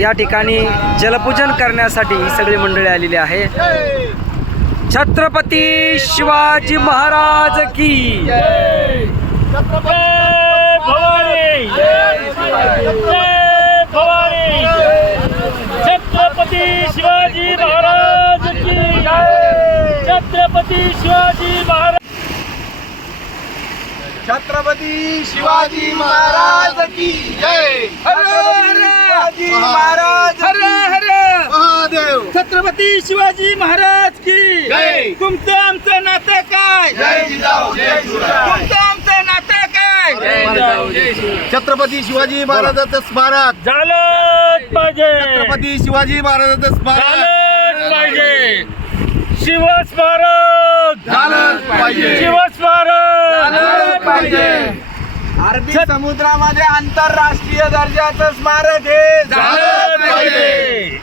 या ठिकाणी जलपूजन करण्यासाठी ही सगळी मंडळी आलेली आहे. छत्रपती शिवाजी महाराज की भवानी भवानी। छत्रपती शिवाजी महाराज की छत्रपती शिवाजी महाराज। छत्रपती शिवाजी महाराज की जय। शिवाजी महाराज हर हर। महादेव। छत्रपती शिवाजी महाराज की। जय. तुमचं आमचं नातं काय? जय जिजाऊ जय शिवराय। तुमचं आमचं नातं काय? छत्रपती शिवाजी महाराजाचं स्मारक। झालंच पाहिजे। छत्रपती शिवाजी महाराजाचं स्मारक। झालंच पाहिजे। शिवस्मारक। झालंच पाहिजे शिवस्मारक झालंच पाहिजे अरबी समुद्रामध्ये आंतरराष्ट्रीय दर्जाचं स्मारक हे पाहिजे.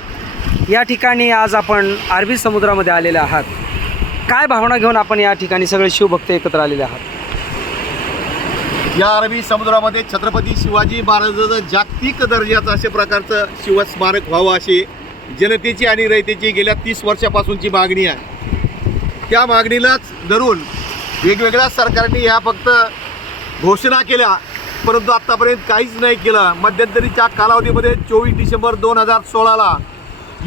या ठिकाणी आज आपण अरबी समुद्रामध्ये आलेले आहात. काय भावना घेऊन आपण या ठिकाणी सगळे शिवभक्त एकत्र आलेले आहात? या अरबी समुद्रामध्ये छत्रपती शिवाजी महाराजाचं जागतिक दर्जाचं अशा प्रकारचं शिवस्मारक व्हावं अशी जनतेची आणि रयतेची गेल्या तीस वर्षापासूनची मागणी आहे. त्या मागणीलाच धरून वेगवेगळ्या सरकारने ह्या फक्त घोषणा केल्या परंतु आत्तापर्यंत काहीच नाही केलं. मध्यंतरीच्या कालावधीमध्ये चोवीस डिसेंबर दोन हजार सोळाला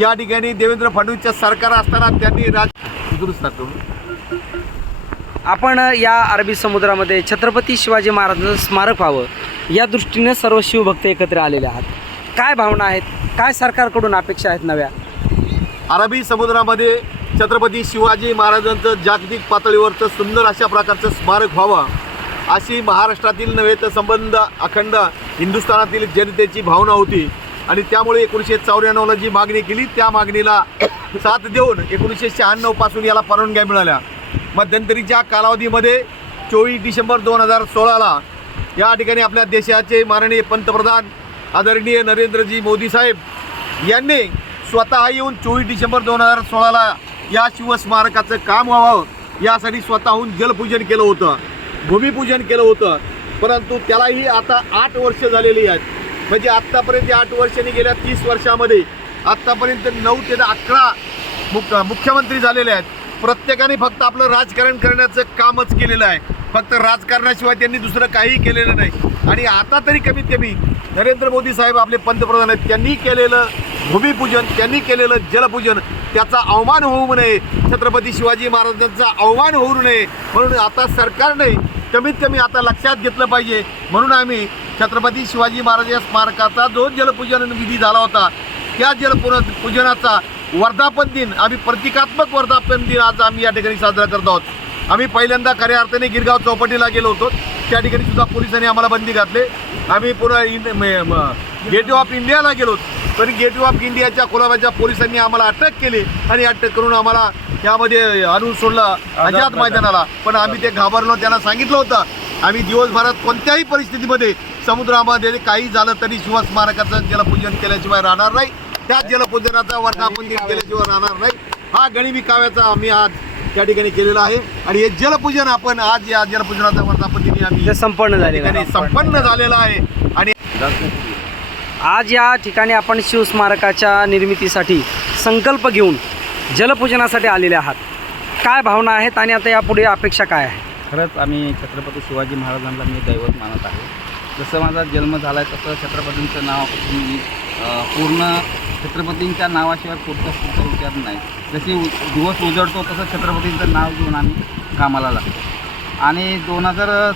या ठिकाणी देवेंद्र फडणवीसच्या सरकार असताना त्यांनी राज दुरुस्त आपण या अरबी समुद्रामध्ये छत्रपती शिवाजी महाराजांचं स्मारक व्हावं या दृष्टीने सर्व शिवभक्त एकत्र आलेले आहात. काय भावना आहेत? काय सरकारकडून अपेक्षा आहेत नव्या? अरबी समुद्रामध्ये छत्रपती शिवाजी महाराजांचं जागतिक पातळीवरचं सुंदर अशा प्रकारचं स्मारक व्हावं. अशी महाराष्ट्रातील नव्हे तर संबंध अखंड हिंदुस्थानातील जनतेची भावना होती. आणि त्यामुळे एकोणीसशे चौऱ्याण्णवला जी मागणी केली त्या मागणीला साथ देऊन एकोणीसशे शहाण्णवपासून याला परवानग्या मिळाल्या. मध्यंतरीच्या कालावधीमध्ये चोवीस डिसेंबर दोन हजार सोळाला या ठिकाणी आपल्या देशाचे माननीय पंतप्रधान आदरणीय नरेंद्रजी मोदी साहेब यांनी स्वतः येऊन चोवीस डिसेंबर दोन हजार सोळाला या शिवस्मारकाचं काम व्हावं यासाठी स्वतःहून जलपूजन केलं होतं. भूमिपूजन केलं होतं. परंतु त्यालाही आता आठ वर्ष झालेली आहेत. म्हणजे आत्तापर्यंत या आठ वर्षांनी गेल्या तीस वर्षामध्ये आत्तापर्यंत नऊ ते अकरा मुख मुख्यमंत्री झालेले आहेत. प्रत्येकाने फक्त आपलं राजकारण करण्याचं कामच केलेलं आहे. फक्त राजकारणाशिवाय त्यांनी दुसरं काहीही केलेलं नाही. आणि आता तरी कमीत कमी नरेंद्र मोदी साहेब आपले पंतप्रधान आहेत. त्यांनी केलेलं भूमिपूजन त्यांनी केलेलं जलपूजन त्याचा अवमान होऊ नये. छत्रपती शिवाजी महाराजांचा अवमान होऊ नये. म्हणून आता सरकारने कमीत कमी आता लक्षात घेतलं पाहिजे. म्हणून आम्ही छत्रपती शिवाजी महाराज या स्मारकाचा जो जलपूजन विधी झाला होता त्या जलपूर पूजनाचा वर्धापन दिन आम्ही प्रतिकात्मक वर्धापन दिन आज आम्ही या ठिकाणी साजरा करत आहोत. आम्ही पहिल्यांदा खऱ्या अर्थाने गिरगाव चौपाटीला गेलो होतो. त्या ठिकाणी सुद्धा पोलिसांनी आम्हाला बंदी घातले. आम्ही पुन्हा इंड गेटवे ऑफ इंडियाला गेलो तरी गेटवे ऑफ इंडियाच्या कोलाबाच्या पोलिसांनी आम्हाला अटक केली आणि अटक करून आम्हाला त्यामध्ये आणून सोडलं आझाद मैदानाला. पण आम्ही ते घाबरलो त्यांना सांगितलं होतं. आम्ही दिवसभरात कोणत्याही परिस्थितीमध्ये समुद्रामध्ये काही झालं तरी शिवस्मारकाचं जलपूजन केल्याशिवाय राहणार नाही. त्या जलपूजनाचा वर्धापन दिन केल्याशिवाय राहणार नाही. हा गणिमी काव्याचा आम्ही आज त्या ठिकाणी केलेला आहे. आणि हे जलपूजन आपण आज या जलपूजनाचा वर्धापन दिन आम्ही संपन्न आहे. संपन्न झालेला आहे. आणि आज या ठिकाणी आपण शिवस्मारकाच्या निर्मितीसाठी संकल्प घेऊन जलपूजनासाठी आलेले आहात. काय भावना आहेत आणि आता यापुढे अपेक्षा काय आहे? खरंच आम्ही छत्रपती शिवाजी महाराजांना मी दैवत मानत आहे. जसं माझा जन्म झाला आहे तसं छत्रपतींचं नाव मी पूर्ण छत्रपतींच्या नावाशिवाय पुढचा पुढचा विचार नाही. जसे उ- दिवस उजळतो तसं छत्रपतींचं नाव घेऊन आम्ही कामाला लागतो. आणि दोन हजार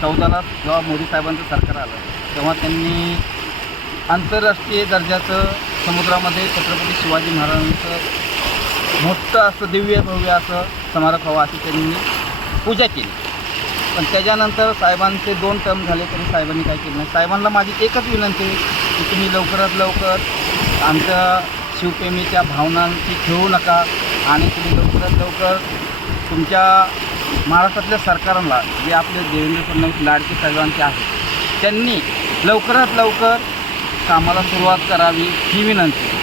चौदाला जेव्हा मोदी साहेबांचं सरकार आलं तेव्हा त्यांनी आंतरराष्ट्रीय दर्जाचं समुद्रामध्ये छत्रपती शिवाजी महाराजांचं मोठं असं दिव्य भव्य असं स्मारक हवा अशी त्यांनी पूजा केली. पण त्याच्यानंतर साहेबांचे दोन टर्म झाले तरी साहेबांनी काय केलं नाही. साहेबांना माझी एकच विनंती आहे की तुम्ही लवकरात लवकर आमच्या शिवप्रेमीच्या भावनांची ठेवू नका आणि तुम्ही लवकरात लवकर तुमच्या महाराष्ट्रातल्या सरकारांना जे आपले देवेंद्र फडणवीस लाडके साहेबांचे आहेत त्यांनी लवकरात लवकर कामाला सुरुवात करावी ही विनंती.